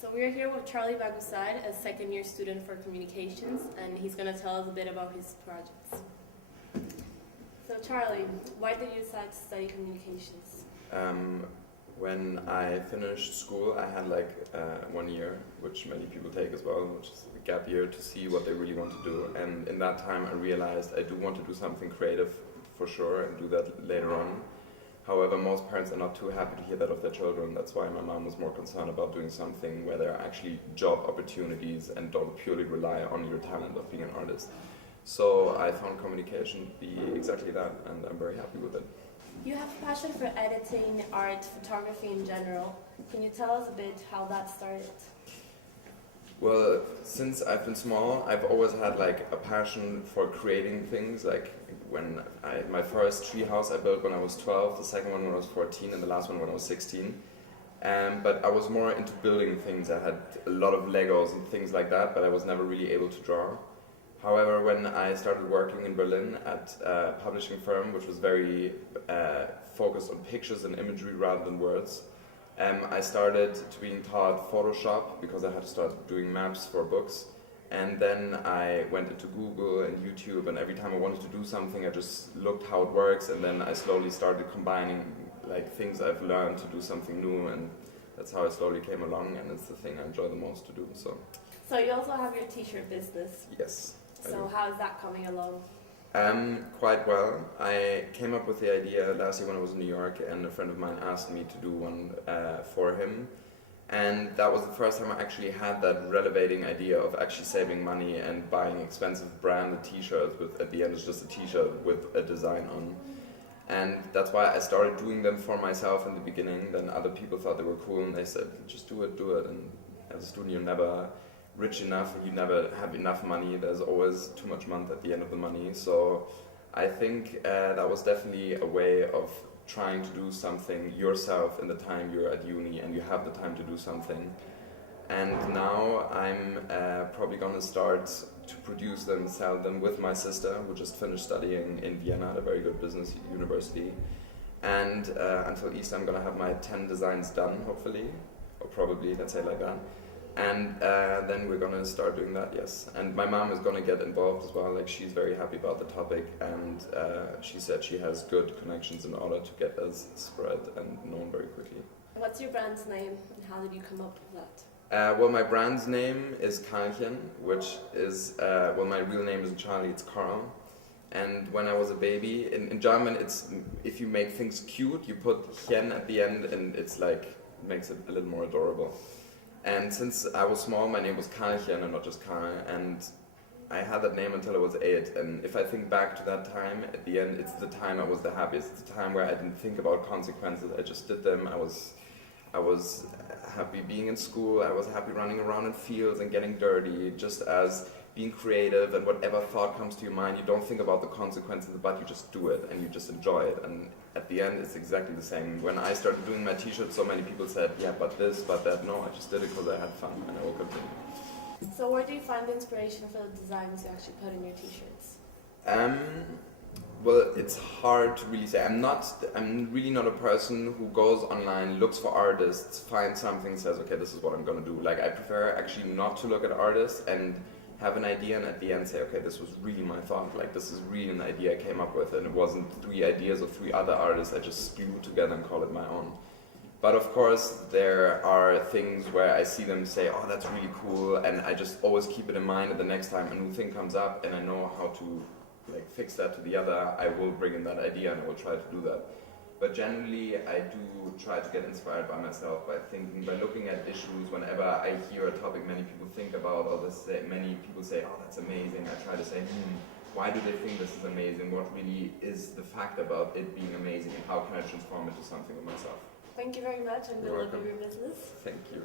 So we are here with Charly Bagusat, a second-year student for communications, and he's going to tell us a bit about his projects. So Charly, why did you decide to study communications? When I finished school, I had 1 year, which many people take as well, which is a gap year, to see what they really want to do. And in that time, I realized I do want to do something creative for sure and do that later on. However, most parents are not too happy to hear that of their children. That's why my mom was more concerned about doing something where there are actually job opportunities and don't purely rely on your talent of being an artist. So I found communication to be exactly that, and I'm very happy with it. You have a passion for editing, art, photography in general. Can you tell us a bit how that started? Well, since I've been small, I've always had a passion for creating things. My first tree house I built when I was 12, the second one when I was 14, and the last one when I was 16. But I was more into building things. I had a lot of Legos and things like that, but I was never really able to draw. However, when I started working in Berlin at a publishing firm, which was very focused on pictures and imagery rather than words, I started to being taught Photoshop because I had to start doing maps for books. And then I went into Google and YouTube, and every time I wanted to do something, I just looked how it works, and then I slowly started combining things I've learned to do something new, and that's how I slowly came along, and it's the thing I enjoy the most to do. So you also have your t-shirt business. Yes. So how is that coming along? Quite well. I came up with the idea last year when I was in New York, and a friend of mine asked me to do one for him. And that was the first time I actually had that relevating idea of actually saving money and buying expensive branded t-shirts with, at the end, it's just a t-shirt with a design on. And that's why I started doing them for myself in the beginning. Then other people thought they were cool and they said, just do it. And as a student, you're never rich enough and you never have enough money. There's always too much month at the end of the money. So I think that was definitely a way of trying to do something yourself in the time you're at uni and you have the time to do something. And now I'm probably going to start to produce them, sell them with my sister, who just finished studying in Vienna at a very good business university. And until Easter I'm going to have my 10 designs done, hopefully, or probably, let's say it like that. And then we're going to start doing that, yes. And my mom is going to get involved as well. She's very happy about the topic, and she said she has good connections in order to get us spread and known very quickly. What's your brand's name, and how did you come up with that? Well, my brand's name is Karlchen, which is, my real name isn't Charlie, it's Karl. And when I was a baby, in German, it's if you make things cute, you put chen at the end, and it's makes it a little more adorable. And since I was small, my name was Karlchen and not just Karl, and I had that name until I was 8. And if I think back to that time, at the end, it's the time I was the happiest. It's the time where I didn't think about consequences. I just did them. I was happy being in school. I was happy running around in fields and getting dirty, just as being creative, and whatever thought comes to your mind, you don't think about the consequences, but you just do it and you just enjoy it. And at the end, it's exactly the same. When I started doing my t-shirts, so many people said, yeah, but this, but that. No, I just did it because I had fun, and I will continue. So where do you find the inspiration for the designs you actually put in your t-shirts? Well, it's hard to really say. I'm really not a person who goes online, looks for artists, finds something, says, okay, this is what I'm gonna do. I prefer actually not to look at artists and have an idea, and at the end say, okay, this was really my thought. This is really an idea I came up with, and it wasn't 3 ideas of 3 other artists I just glued together and call it my own. But of course, there are things where I see them say, oh, that's really cool, and I just always keep it in mind, and the next time a new thing comes up and I know how to fix that to the other, I will bring in that idea and I will try to do that. But generally, I do try to get inspired by myself, by thinking, by looking at issues. Whenever I hear a topic many people think about, or many people say, oh, that's amazing, I try to say, why do they think this is amazing? What really is the fact about it being amazing, and how can I transform it to something of myself? Thank you very much, and good luck with your business. Thank you.